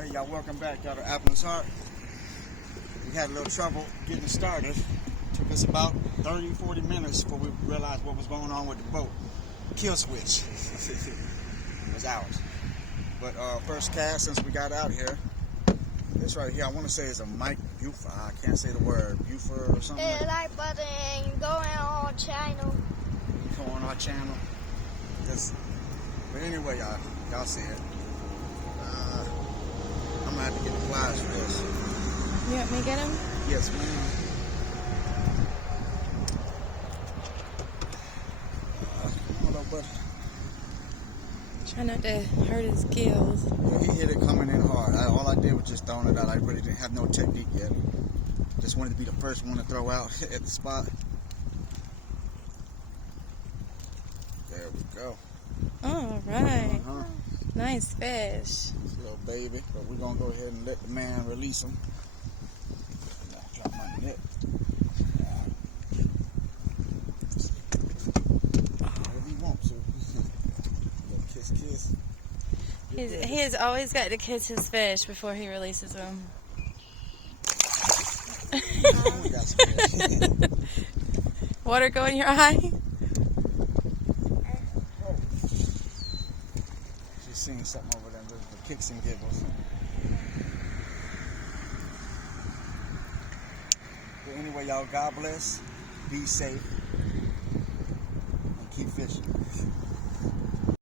Hey y'all, welcome back y'all to Apple's Heart. We had a little trouble getting started. Took us about 30-40 minutes before we realized what was going on with the boat. Kill switch was ours. But first cast since we got out here. This right here, I want to say it's a Mike Buford. I can't say the word Buford or something. Hit like button, go on our channel. Go on our channel. But anyway, y'all see it. I'm gonna have to get the pliers for this. You want me to get him? Yes, ma'am. Come on, little buddy. Try not to hurt his gills. Yeah, he hit it coming in hard. All I did was just throwing it out. I really didn't have no technique yet. Just wanted to be the first one to throw out at the spot. There we go. All right. Uh-huh. Nice fish. Little baby, but we're gonna go ahead and let the man release him. Drop my net. Whatever he wants to. Little kiss. He has always got to kiss his fish before he releases them. We got some fish. Water go in your eye? Just seeing something over there with the kicks and giggles. But anyway, y'all, God bless. Be safe. And keep fishing.